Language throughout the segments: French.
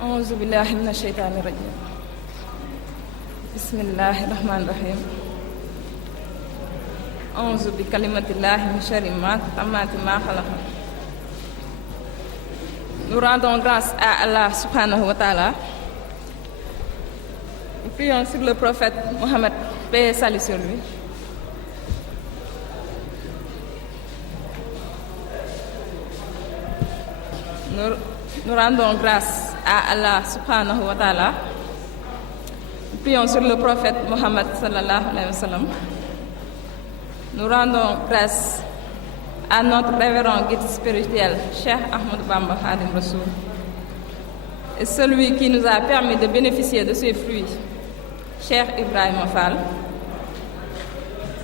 أعوذ بالله من الشيطان الرجيم بسم الله الرحمن الرحيم أعوذ بكلمة الله من شر ما خلق. Nous rendons grâce à Allah subhanahu wa ta'ala. Nous prions sur le prophète Mohammed, paix et salut sur lui. Nous rendons grâce à Allah subhanahu wa ta'ala. Nous prions sur le prophète Mohammed sallallahu alayhi wa sallam. Nous rendons grâce à notre révérend guide spirituel, Cheikh Ahmadou Bamba Khadim Rassoul, et celui qui nous a permis de bénéficier de ses fruits, Cheikh Ibrahima Fall.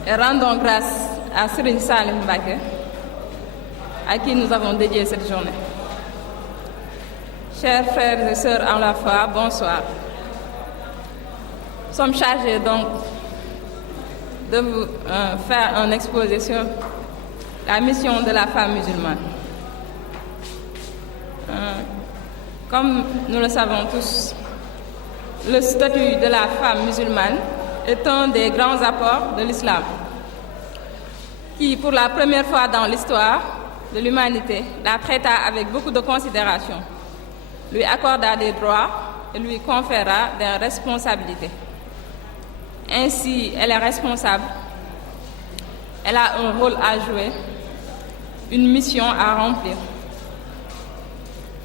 Et rendons grâce à Serigne Salim Mbacké, à qui nous avons dédié cette journée. Chers frères et sœurs en la foi, bonsoir. Nous sommes chargés donc de vous faire un exposé sur la mission de la femme musulmane. Comme nous le savons tous, le statut de la femme musulmane est un des grands apports de l'islam, qui, pour la première fois dans l'histoire de l'humanité, la traita avec beaucoup de considération, lui accorda des droits et lui conféra des responsabilités. Ainsi, elle est responsable, elle a un rôle à jouer, une mission à remplir.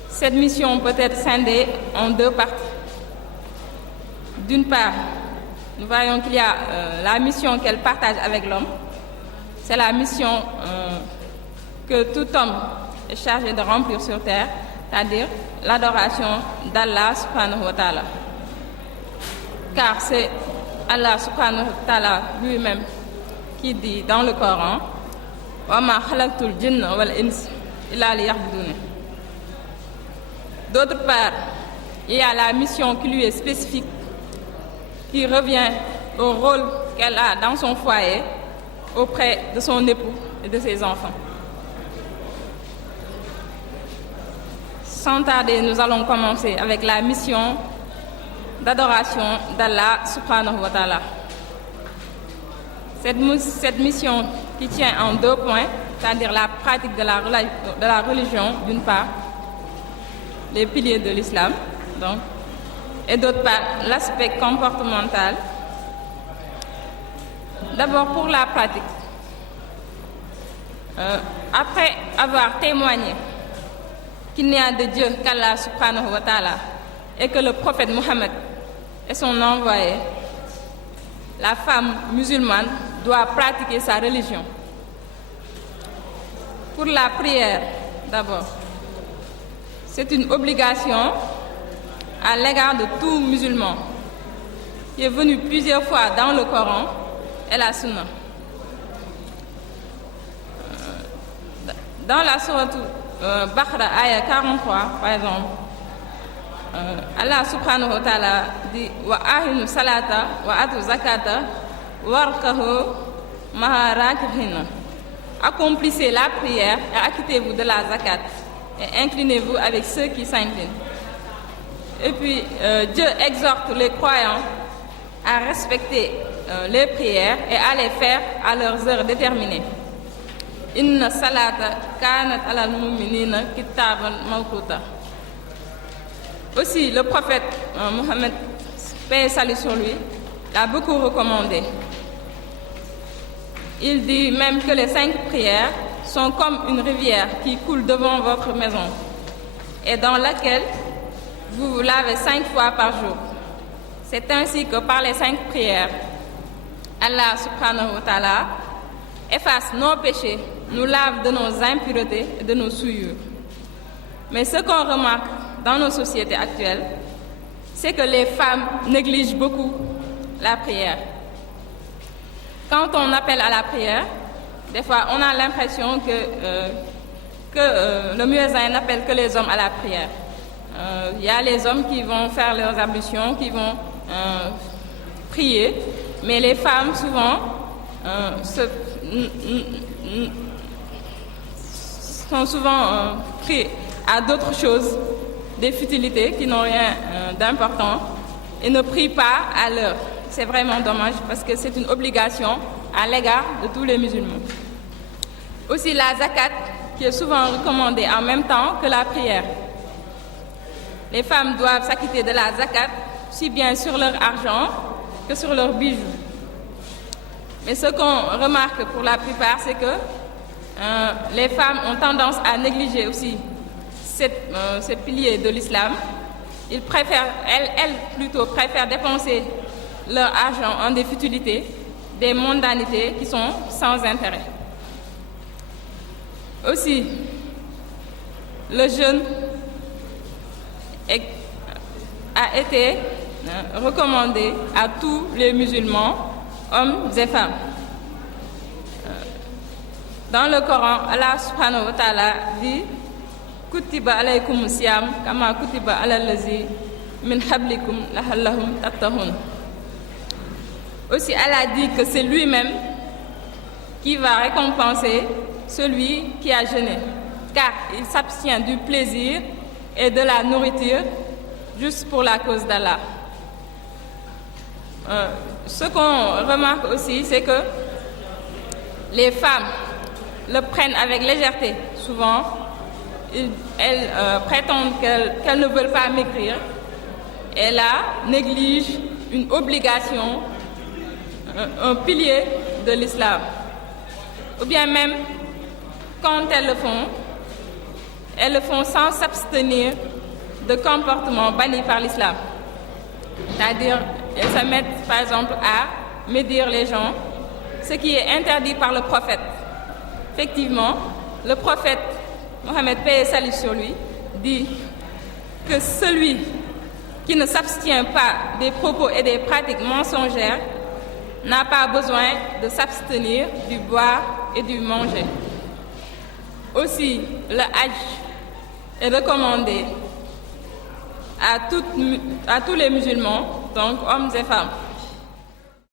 Cette mission peut être scindée en deux parties. D'une part, nous voyons qu'il y a la mission qu'elle partage avec l'homme. C'est la mission que tout homme est chargé de remplir sur terre, c'est-à-dire l'adoration d'Allah subhanahu wa ta'ala. Car c'est Allah subhanahu wa ta'ala lui-même qui dit dans le Coran « Wa ma khalaqtul jinna wal insa illa liya'budun ». D'autre part, il y a la mission qui lui est spécifique, qui revient au rôle qu'elle a dans son foyer auprès de son époux et de ses enfants. Sans tarder, nous allons commencer avec la mission d'adoration d'Allah subhanahu wa ta'ala. Cette mission qui tient en deux points, c'est-à-dire la pratique de la religion d'une part, les piliers de l'islam, donc, et d'autre part l'aspect comportemental. D'abord pour la pratique. Après avoir témoigné qu'il n'y a de Dieu qu'Allah subhanahu wa ta'ala et que le prophète Mohammed est son envoyé, la femme musulmane doit pratiquer sa religion. Pour la prière, d'abord, c'est une obligation à l'égard de tout musulman qui est venu plusieurs fois dans le Coran et la Sunna. Dans la sourate Baqara, ayah 43, par exemple, Allah subhanahu wa ta'ala dit wa ahinu salata wa atu zakata warkahu maha rakihin. Accomplissez la prière et acquittez-vous de la zakat et inclinez-vous avec ceux qui s'inclinent. Et puis Dieu exhorte les croyants à respecter les prières et à les faire à leurs heures déterminées. Inna salata kanat alal mu'minina kitaban mawquta. Aussi, le prophète Mohammed, paix et salut sur lui, l'a beaucoup recommandé. Il dit même que les 5 prières sont comme une rivière qui coule devant votre maison et dans laquelle vous vous lavez 5 fois par jour. C'est ainsi que par les 5 prières, Allah subhanahu wa ta'ala efface nos péchés, nous lave de nos impuretés et de nos souillures. Mais ce qu'on remarque dans nos sociétés actuelles, c'est que les femmes négligent beaucoup la prière. Quand on appelle à la prière, des fois on a l'impression que le muezzin n'appelle que les hommes à la prière. Il y a les hommes qui vont faire leurs ablutions, qui vont prier, mais les femmes souvent sont souvent pris à d'autres choses des futilités qui n'ont rien d'important et ne prient pas à l'heure. C'est vraiment dommage parce que c'est une obligation à l'égard de tous les musulmans. Aussi la zakat qui est souvent recommandée en même temps que la prière. Les femmes doivent s'acquitter de la zakat aussi bien sur leur argent que sur leurs bijoux. Mais ce qu'on remarque pour la plupart, c'est que les femmes ont tendance à négliger aussi ces piliers de l'islam. Elles plutôt préfèrent dépenser leur argent en des futilités, des mondanités qui sont sans intérêt. Aussi, le jeûne a été recommandé à tous les musulmans, hommes et femmes. Dans le Coran, Allah subhanahu wa ta'ala dit Kutiba alaykum siyam kama kutiba alal lazi min hablikum lahallahum tattahun. Aussi, Allah dit que c'est lui-même qui va récompenser celui qui a jeûné, car il s'abstient du plaisir et de la nourriture juste pour la cause d'Allah. Ce qu'on remarque aussi, c'est que les femmes le prennent avec légèreté. Souvent, elles prétendent qu'elles ne veulent pas maigrir. Et là, négligent une obligation, un pilier de l'islam. Ou bien même, quand elles le font sans s'abstenir de comportements bannis par l'islam. C'est-à-dire, elles se mettent par exemple à médire les gens, ce qui est interdit par le prophète. Effectivement, le prophète Mohammed, paix et salut sur lui, dit que celui qui ne s'abstient pas des propos et des pratiques mensongères n'a pas besoin de s'abstenir du boire et du manger. Aussi, le hajj est recommandé à tous les musulmans, donc hommes et femmes.